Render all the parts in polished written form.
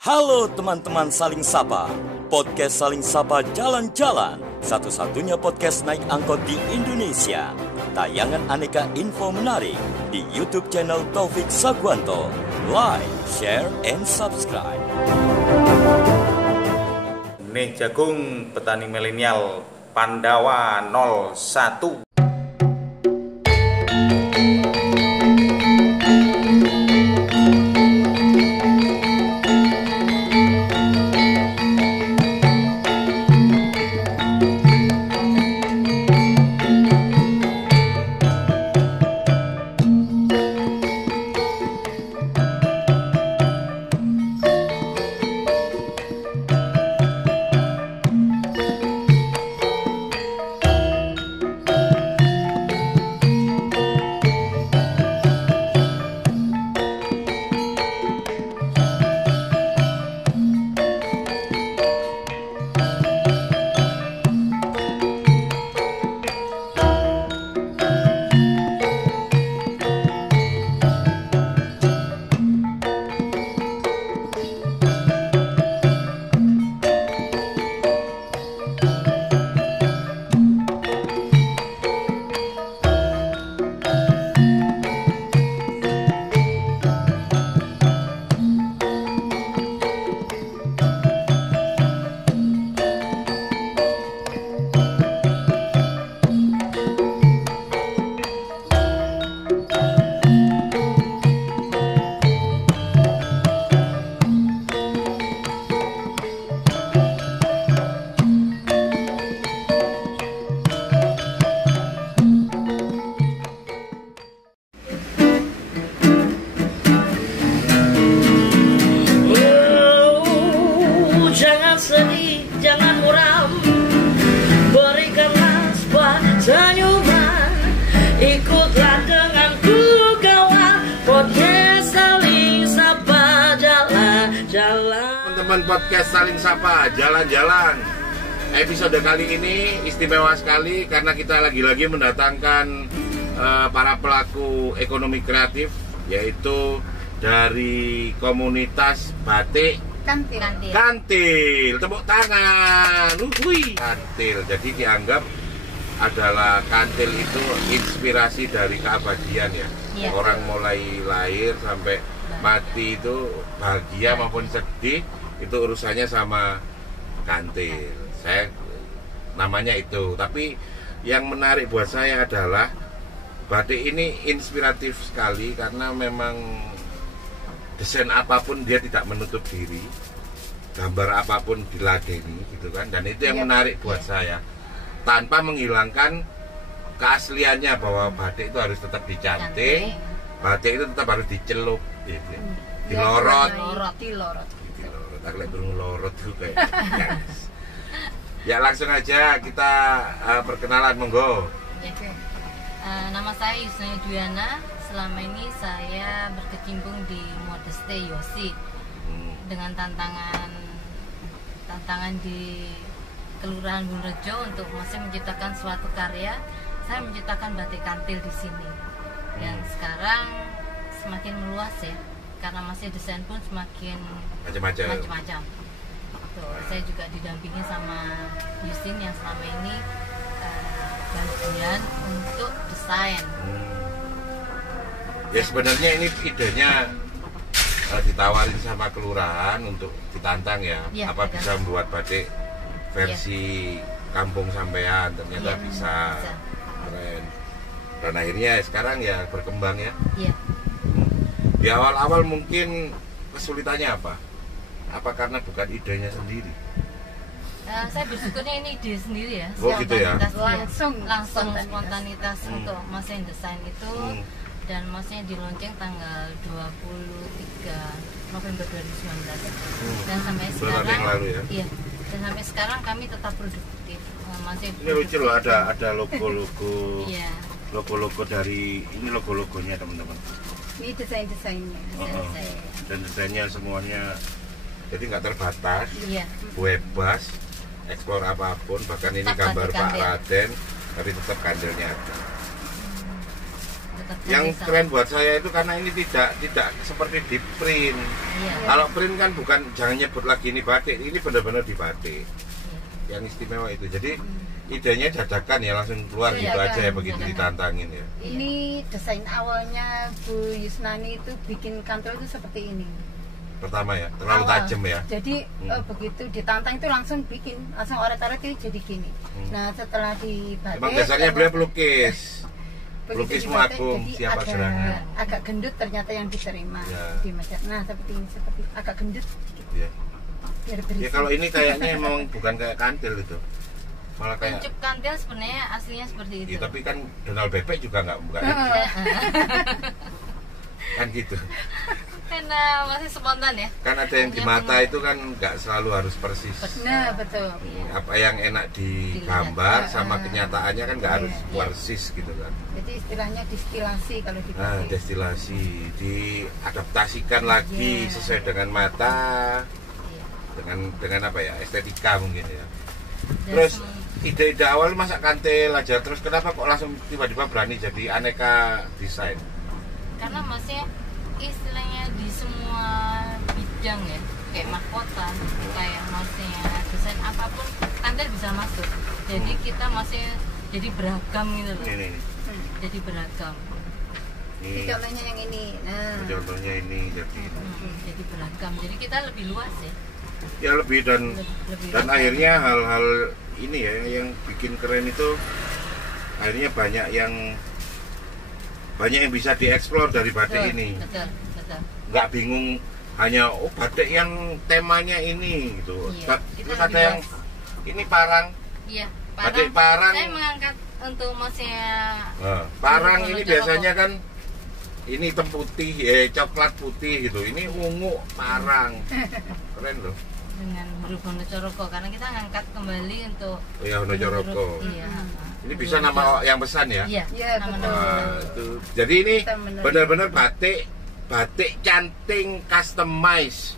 Halo teman-teman Saling Sapa, podcast Saling Sapa Jalan-Jalan, satu-satunya podcast naik angkot di Indonesia. Tayangan aneka info menarik di YouTube channel Taufik Sagwanto. Like, share, and subscribe. Nih jagung petani milenial Pandawa 01. Senyuman, ikutlah denganku kawan, podcast Saling Sapa jalan-jalan. Teman-teman podcast Saling Sapa jalan-jalan. Episode kali ini istimewa sekali karena kita lagi-lagi mendatangkan para pelaku ekonomi kreatif, yaitu dari komunitas batik Kantil. Tepuk tangan. Kantil. Jadi dianggap adalah kantil itu inspirasi dari keabadian ya. Orang mulai lahir sampai mati itu bahagia maupun sedih itu urusannya sama kantil. Saya namanya itu. Tapi yang menarik buat saya adalah batik ini inspiratif sekali karena memang desain apapun dia tidak menutup diri, gambar apapun diladeni gitu kan. Dan itu yang menarik buat saya. Tanpa menghilangkan keasliannya bahwa batik itu harus tetap dicanting, batik itu tetap harus dicelup, gitu. Dilorot. Tak lihat burung lorot juga. Ya langsung aja kita perkenalan, monggo. Nama saya Yusna Duyana. Selama ini saya berkecimpung di Modeste Yosi dengan tantangan di Kelurahan Bunrejo untuk masih menciptakan suatu karya. Saya menciptakan batik kantil di sini. Dan sekarang semakin meluas ya, karena masih desain pun semakin macam-macam. Saya juga didampingi sama Yusin yang selama ini gantian untuk desain. Ya sebenarnya ini idenya ditawarin sama kelurahan untuk ditantang ya, apa bisa membuat batik versi kampung sampean, ternyata bisa. Keren. Dan akhirnya sekarang ya berkembang ya. Di awal-awal mungkin kesulitannya apa? Apa karena bukan idenya sendiri? Saya bersyukurnya ini ide sendiri ya. Oh gitu ya. Langsung spontanitas untuk mesin desain itu. Dan masnya dilonceng tanggal 23 November 2019. Dan sampai sekarang yang lalu ya? Iya. Dan sampai sekarang kami tetap produktif. Masih ini lucu loh, ada logo-logo. Iya. Logo-logo dari ini logo-logonya teman-teman. Ini desain-desainnya. Dan desainnya semuanya jadi nggak terbatas. Iya. Bebas eksplor apapun, bahkan ini tetap gambar Pak Raden, Raden, tapi tetap kandelnya ada. Yang keren buat saya itu karena ini tidak seperti di print. Iya. Kalau print kan bukan, jangan nyebut lagi ini batik, ini benar-benar di batik. Yang istimewa itu. Jadi idenya dadakan ya, langsung keluar gitu Dadakan, aja ya begitu dadakan. ditantangin ya. Ini desain awalnya Bu Yusnani itu bikin kantor itu seperti ini. Pertama ya, terlalu Awal. tajam ya. Jadi begitu ditantang itu langsung bikin, langsung oret-oret itu jadi gini. Nah setelah di batik, Emang dasarnya beliau pelukis. begitu Pelukismu di batik, agung, jadi siapa agak, gerangan. agak gendut ternyata yang diterima Ya. di masyarakat. Nah seperti ini, seperti agak gendut sedikit, Ya. biar berisi. Ya kalau ini kayaknya emang bukan kayak kantil itu. Malah kayak Kuncup kantil sebenarnya aslinya seperti itu. ya, tapi kan Donald Bebek juga nggak buka itu. Kan gitu. Karena masih spontan ya. Kan ada yang di mata itu kan nggak selalu harus persis. Nah betul. Apa yang enak digambar sama kenyataannya kan nggak harus persis gitu kan. Jadi istilahnya distilasi kalau di Nah, batik. destilasi diadaptasikan lagi Iya. sesuai dengan mata, Iya. dengan apa ya, estetika mungkin ya. Dan Terus ide-ide awal masak kantil aja, terus kenapa kok langsung tiba-tiba berani jadi aneka desain? karena masih istilahnya di semua bidang ya, kayak mahkota, kayak maksudnya desain apapun kantil bisa masuk. Jadi kita masih jadi beragam gitu loh. Ini Jadi beragam. Ini contohnya yang ini. Nah, contohnya ini jadi Jadi beragam. Jadi kita lebih luas ya. ya lebih dan Lebih dan luas. akhirnya hal-hal ini ya yang bikin keren itu akhirnya banyak yang bisa dieksplor dari batik Betul, ini. Betul, betul. Nggak bingung hanya batik yang temanya ini gitu. Iya, kita Terus lebih ada yang luas. ini parang. Iya, Batik parang. Saya mengangkat untuk maksudnya Nah, parang Untuk ini Ponorogo. biasanya kan ini hitam putih, coklat putih gitu. Ini ungu parang. Keren loh. dengan huruf Honocorogo karena kita ngangkat kembali untuk Oh ya, Honocorogo. Iya. Ini bisa nama yang pesan ya? Iya, Iya, nama-nama. betul. Nah, itu. Jadi ini Kita benar. benar-benar batik canting customize.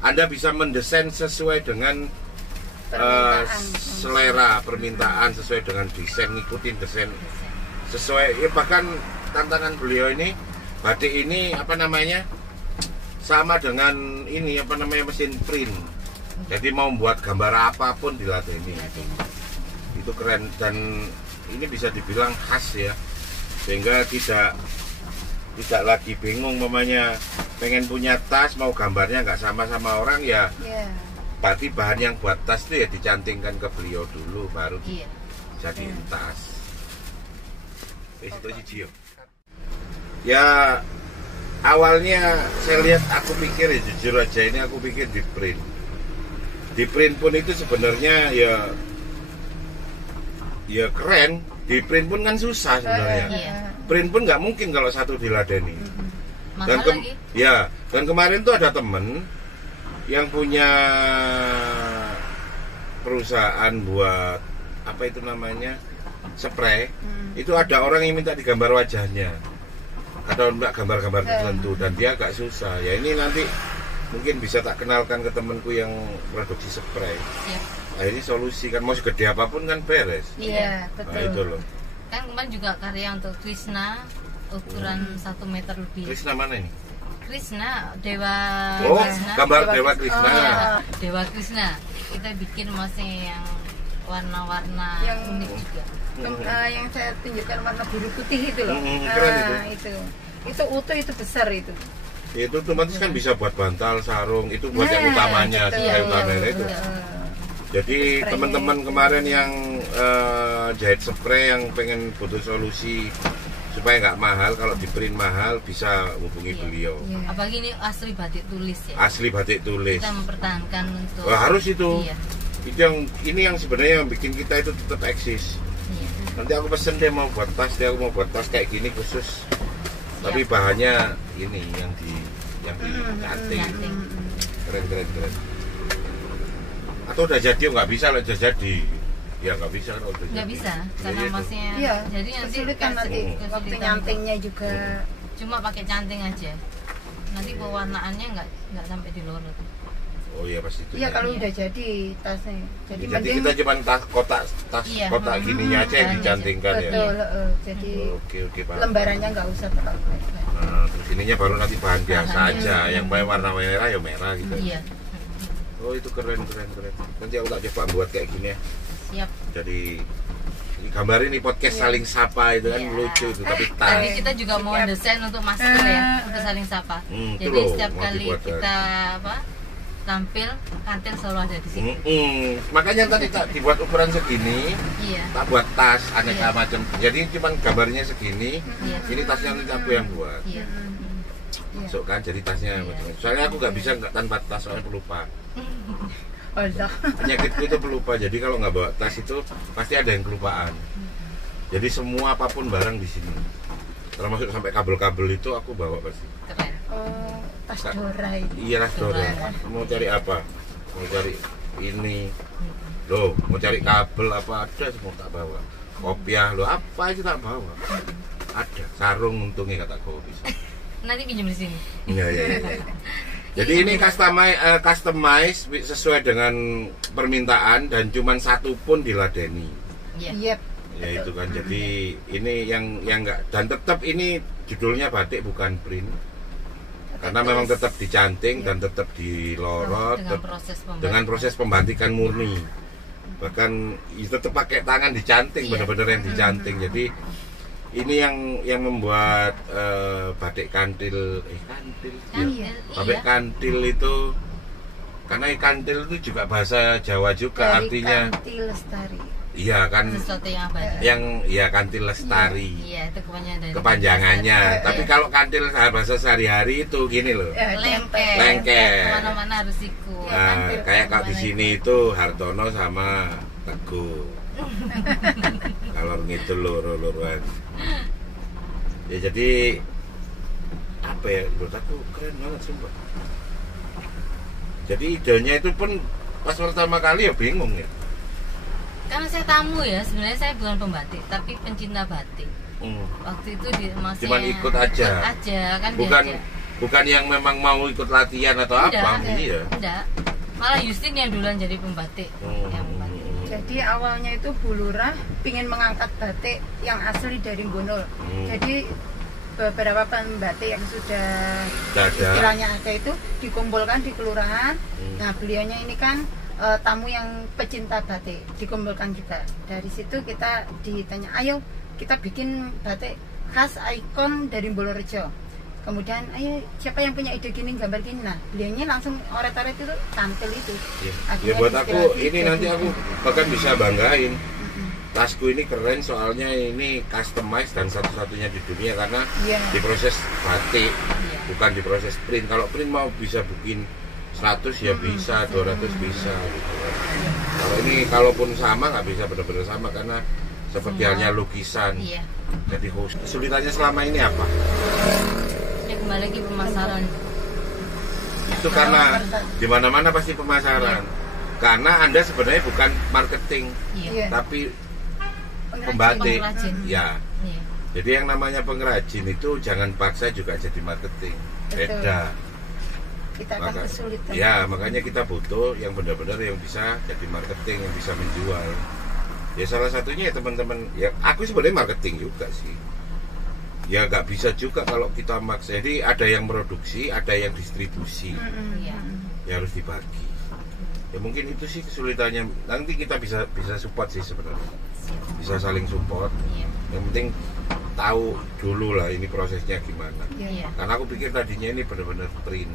Anda bisa mendesain sesuai dengan Permintaan. selera permintaan, sesuai dengan desain, ngikutin desain sesuai ya, bahkan tantangan beliau ini batik ini apa namanya sama dengan ini apa namanya mesin print. Jadi mau buat gambar apapun dilatih itu keren dan ini bisa dibilang khas ya, sehingga tidak lagi bingung mamanya pengen punya tas mau gambarnya nggak sama orang ya. Iya. Berarti bahan yang buat tas itu ya dicantingkan ke beliau dulu baru Iya. jadi tas. Itu Gio. Ya awalnya saya lihat aku pikir ya jujur aja ini aku pikir di print. Di print pun itu sebenarnya ya keren. Di print pun kan susah sebenarnya. Iya. Print pun nggak mungkin kalau satu diladeni. Mahal lagi. Ya, dan kemarin tuh ada temen yang punya perusahaan buat apa itu namanya spray. Itu ada orang yang minta digambar wajahnya atau enggak gambar-gambar tertentu dan dia agak susah. Ya ini nanti mungkin bisa tak kenalkan ke temanku yang produksi spray. Iya. Akhirnya solusi kan mau segede apapun kan beres. Iya, Nah betul. itu loh. Kan kemarin juga karya untuk Krishna ukuran 1 meter lebih. Krishna mana ini? Krishna, Dewa Oh, Krishna. gambar Dewa Krishna. Iya, Dewa Krishna. Kita bikin masih yang warna-warna Yang- unik juga. Yang saya tunjukkan warna biru putih itu loh. Keren Itu utuh, itu besar itu. Itu otomatis kan bisa buat bantal, sarung, itu buat yang utamanya, betul. yang utamanya itu. Jadi Spray. teman-teman kemarin yang jahit spray yang pengen butuh solusi supaya nggak mahal, kalau di print mahal bisa hubungi Iya. beliau. Apalagi ini asli batik tulis ya. Asli batik tulis. Kita mempertahankan untuk Wah, harus itu. Iya. Itu ini yang sebenarnya yang bikin kita itu tetap eksis. Iya. Nanti aku pesen dia mau buat tas, dia mau buat tas kayak gini khusus. Tapi bahannya ini yang di canting. Canting. Keren. Atau udah jadi nggak bisa loh jadi. Ya nggak bisa kan udah Nggak jadi. bisa karena Iya, itu. masnya Iya, jadi nanti kesulitan nanti kesulitan. waktu nyantingnya juga. Cuma pakai canting aja. Nanti pewarnaannya nggak sampai di lorot. Oh Oh iya pasti itu. Iya, kalau udah jadi tasnya. Jadi mending kita cuma tas kotak Iya. kotak gininya aja yang dicantingkan ya. betul, jadi Oke paham. lembarannya nggak usah terlalu lebar. Nah, terus ininya baru nanti bahan biasa aja, yang warna merah ya merah gitu. Iya. Oh itu keren. Nanti aku tak coba buat kayak gini ya. Siap. Jadi gambar ini podcast saling sapa itu kan Iya. lucu itu tapi Tadi tas. kita juga mau desain untuk masker ya, untuk saling sapa. Itu Jadi loh, setiap mau kali dibuat kita tampil, kantil selalu ada di sini. Makanya tadi tak dibuat ukuran segini, Iya. tak buat tas aneka Iya. macam. Jadi cuma gambarnya segini. Iya. Ini tasnya nanti aku yang buat. Iya. Masuk kan jadi tasnya Iya. macam-macam. Soalnya aku nggak bisa nggak tanpa tas soalnya pelupa. Allah. Penyakitku itu pelupa. Jadi kalau nggak bawa tas itu pasti ada yang kelupaan. Jadi semua apapun barang di sini. Termasuk sampai kabel-kabel itu aku bawa pasti. Keren. Oh, tas Dora itu. Iya tas Dora. Mau cari apa? Mau cari ini. Loh, mau cari kabel apa ada semua tak bawa. Kopiah lo apa itu tak bawa. Ada sarung untungnya kataku bisa. Nanti pinjam di sini. Iya. Jadi ini customize sesuai dengan permintaan dan cuman satu pun diladeni. Iya. Yep. Ya itu kan. Jadi ini yang enggak dan tetap ini judulnya batik bukan print. Karena memang tetap dicanting dan tetap dilorot dengan proses pembatikan murni. Bahkan tetap pakai tangan dicanting, benar-benar yang dicanting. Jadi ini yang membuat batik kantil batik kantil itu karena kantil itu juga bahasa Jawa juga. Dari artinya kantil lestari. Iya kan, Sesuatu yang abadi. yang ya kantil lestari Iya, itu kepanjangannya. Tapi kalau kantil bahasa sehari-hari itu gini loh, lengket. Lengket. Kemana-mana harus ikut. nah, kayak kalau di sini itu Hartono sama Teguh. Kalau ngidul loro-loruan. Ya jadi apa ya, menurut aku keren banget sumpah. Jadi idenya itu pun pas pertama kali ya bingung ya. Karena saya tamu ya, sebenarnya saya bukan pembatik, tapi pencinta batik. Waktu itu masih Cuman ikut aja kan bukan yang memang mau ikut latihan atau apa. Iya. Enggak. Malah Justin yang duluan jadi pembatik. Yang pembatik. Jadi awalnya itu Bu Lurah pingin mengangkat batik yang asli dari Bonol. Jadi beberapa pembatik yang sudah istilahnya ada itu dikumpulkan di kelurahan. Nah, beliaunya ini kan tamu yang pecinta batik, dikumpulkan juga. Dari situ kita ditanya, ayo kita bikin batik khas ikon dari Bolorejo. Kemudian, ayo siapa yang punya ide gini, gambar gini. Nah, beliaunya langsung oret-oret itu kantil itu. Ya buat aku ini nanti aku bahkan bisa banggain. Tasku ini keren soalnya ini customize dan satu-satunya di dunia karena diproses batik, bukan diproses print. Kalau print mau bisa bikin 100 ya bisa, 200 bisa gitu kan. Kalau ini kalaupun sama nggak bisa benar-benar sama karena seperti halnya lukisan. Jadi kesulitannya selama ini apa? Ya kembali lagi pemasaran. Itu karena di mana-mana pasti pemasaran. Karena Anda sebenarnya bukan marketing, tapi pembatik. Ya. Jadi yang namanya pengrajin itu jangan paksa juga jadi marketing. Beda. Kita akan kesulitan. Ya, makanya kita butuh yang benar-benar yang bisa jadi marketing, yang bisa menjual. Ya salah satunya ya teman-teman, ya aku sebenarnya marketing juga sih. Ya nggak bisa juga kalau kita maksa. Jadi ada yang produksi, ada yang distribusi. Ya harus dibagi. Ya mungkin itu sih kesulitannya. Nanti kita bisa support sih sebenarnya. Bisa saling support. Yang penting tahu dulu lah ini prosesnya gimana. Karena aku pikir tadinya ini benar-benar print.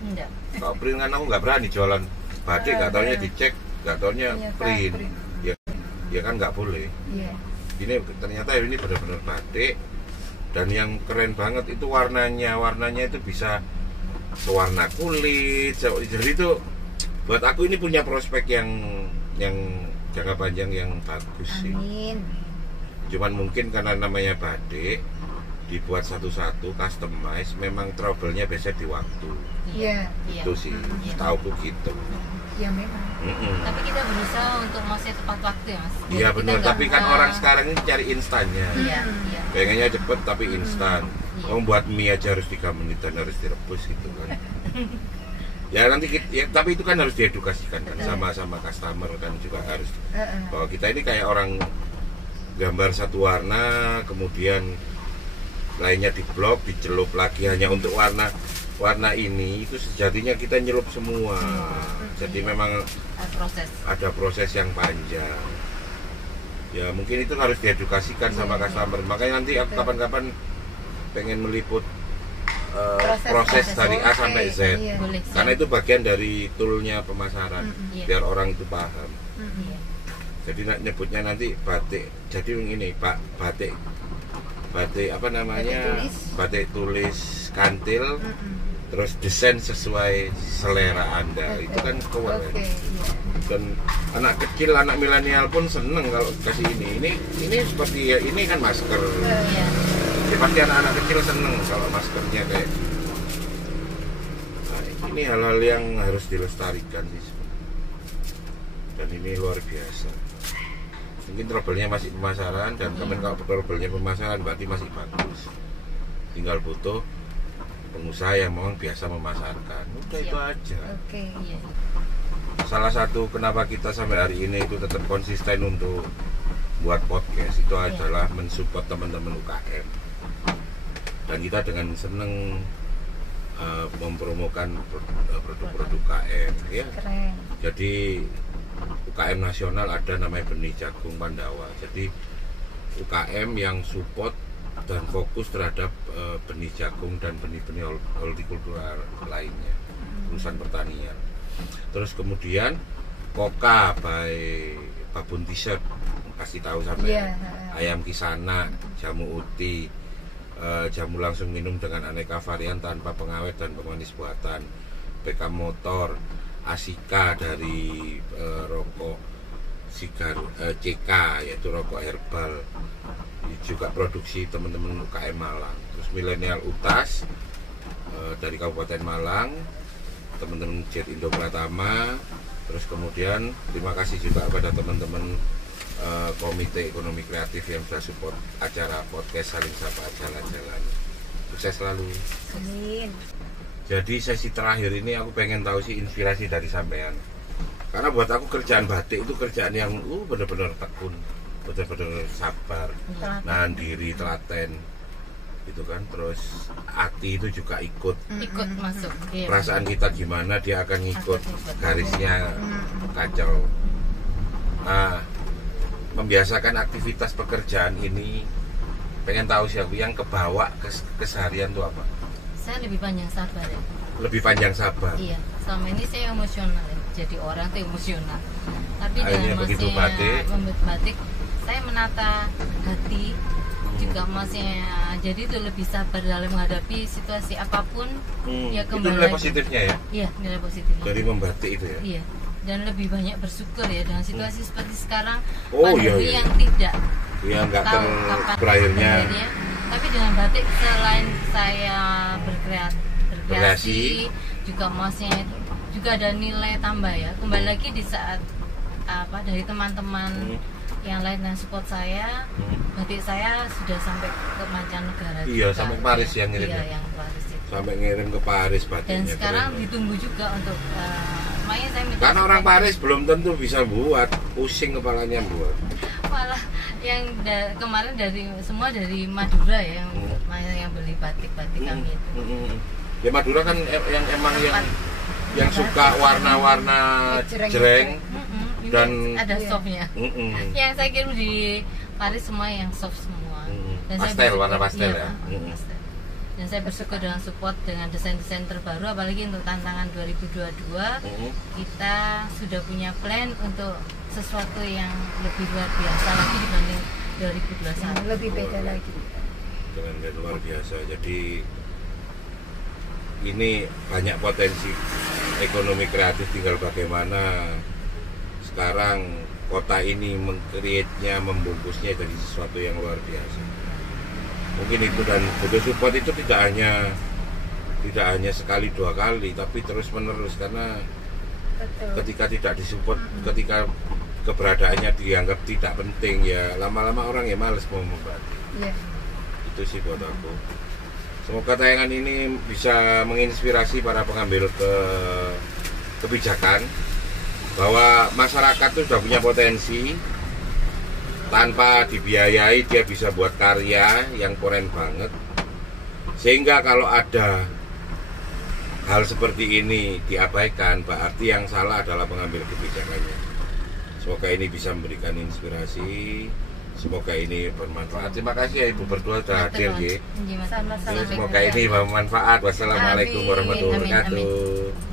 Enggak. Kalau print kan aku nggak berani jualan batik, nggak taunya dicek, nggak taunya print. Ya kan nggak boleh. Ini ternyata ini benar-benar batik dan yang keren banget itu warnanya itu bisa sewarna kulit. Jadi itu buat aku ini punya prospek yang jangka panjang yang bagus sih. Amin. Cuman mungkin karena namanya batik dibuat satu-satu customize, memang trouble-nya biasa di waktu. Itu sih, tahu gitu. Iya memang. Tapi kita berusaha untuk masih tepat waktu ya Mas. Iya benar, tapi kan orang sekarang ini cari instannya. Pengennya cepet tapi instan. Kamu buat mie aja harus 3 menitan harus direbus gitu kan. Ya nanti tapi itu kan harus diedukasikan kan sama customer kan juga harus. Bahwa kita ini kayak orang gambar satu warna, kemudian lainnya diblok, dicelup lagi hanya untuk warna ini, itu sejatinya kita nyelup semua. Jadi memang ada proses yang panjang. Ya mungkin itu harus diedukasikan sama customer. Makanya nanti aku kapan-kapan pengen meliput proses dari A sampai Z, karena itu bagian dari toolnya pemasaran, biar orang itu paham. Jadi nyebutnya nanti batik, jadi ini batik apa namanya, batik tulis kantil, terus desain sesuai selera Anda, itu kan keren. Dan anak kecil, anak milenial pun seneng kalau kasih ini seperti ya, ini kan masker. Ya pasti anak-anak kecil seneng kalau maskernya kayak. Nah, ini hal-hal yang harus dilestarikan sih sebenarnya. Dan ini luar biasa. Mungkin trouble-nya masih pemasaran, dan kalau trouble-nya pemasaran berarti masih bagus. Tinggal butuh pengusaha yang memang biasa memasarkan. Udah itu aja. Salah satu kenapa kita sampai hari ini itu tetap konsisten untuk buat podcast itu adalah mensupport teman-teman UKM. Dan kita dengan seneng mempromokan produk-produk UKM ya. Keren. Jadi UKM nasional ada namanya Benih Jagung Pandawa. Jadi UKM yang support dan fokus terhadap benih jagung dan benih-benih hortikultura lainnya, urusan pertanian. Terus kemudian Koka by Babun T-shirt, kasih tahu sampai ayam kisana, jamu uti, jamu langsung minum dengan aneka varian tanpa pengawet dan pemanis buatan, PK motor, Asika dari rokok sigar CK yaitu rokok herbal, juga produksi teman-teman UKM Malang. Terus milenial Utas dari Kabupaten Malang, teman-teman Jet Indo Pratama. Terus kemudian terima kasih juga kepada teman-teman Komite Ekonomi Kreatif yang sudah support acara podcast Saling Sapa Jalan-Jalan. Sukses selalu. Amin. Jadi sesi terakhir ini aku pengen tahu sih inspirasi dari sampean. Karena buat aku kerjaan batik itu kerjaan yang benar-benar tekun, benar-benar sabar, nahan diri, telaten, gitu kan. Terus hati itu juga ikut masuk. Perasaan kita gimana dia akan ngikut garisnya kacau. Nah, membiasakan aktivitas pekerjaan ini, pengen tahu sih aku yang kebawa keseharian itu apa? Saya lebih panjang sabar ya. Lebih panjang sabar. Iya, selama ini saya emosional ya. Jadi orang tuh emosional. Tapi akhirnya dengan begitu masih membuat batik, saya menata hati juga masih, jadi itu lebih sabar dalam menghadapi situasi apapun. Ya kembali. Itu nilai positifnya ya? Iya, nilai positifnya. Dari membatik itu ya? Iya. Dan lebih banyak bersyukur ya dengan situasi seperti sekarang. Iya. Yang tidak nggak tahu kapan berakhirnya. Tapi dengan batik selain saya berkreasi juga masih juga ada nilai tambah ya. Kembali lagi di saat dari teman-teman yang lain yang support saya, batik saya sudah sampai ke mancanegara. Iya, sampai ke Paris yang ngirim. Iya, yang Paris itu. Sampai ngirim ke Paris batiknya. Dan sekarang ditunggu juga untuk makanya saya minta. Karena orang Paris belum tentu bisa buat, pusing kepalanya buat. Malah yang kemarin semua dari Madura ya, yang beli batik-batik kami itu. Ya Madura kan yang emang yang suka warna-warna jreng dan ada softnya. Yang saya kirim di Paris semua yang soft semua. Dan pastel, warna pastel ya. Pastel. Dan saya bersyukur dengan support dengan desain-desain terbaru, apalagi untuk tantangan 2022 kita sudah punya plan untuk sesuatu yang lebih luar biasa lagi dibanding 2021. Lebih beda lagi. Dengan luar biasa. Jadi ini banyak potensi ekonomi kreatif, tinggal bagaimana sekarang kota ini meng-create-nya, membungkusnya jadi sesuatu yang luar biasa. Mungkin itu, dan butuh support itu tidak hanya sekali dua kali, tapi terus menerus, karena ketika tidak disupport, ketika keberadaannya dianggap tidak penting, ya lama-lama orang ya males mau membantu. Itu sih buat aku. Semoga tayangan ini bisa menginspirasi para pengambil kebijakan bahwa masyarakat itu sudah punya potensi, tanpa dibiayai dia bisa buat karya yang keren banget. Sehingga kalau ada hal seperti ini diabaikan, berarti yang salah adalah pengambil kebijakannya. Semoga ini bisa memberikan inspirasi, semoga ini bermanfaat. Terima kasih ya Ibu berdua sudah hadir ya. Sama-sama. Semoga ini bermanfaat. Wassalamualaikum warahmatullahi wabarakatuh.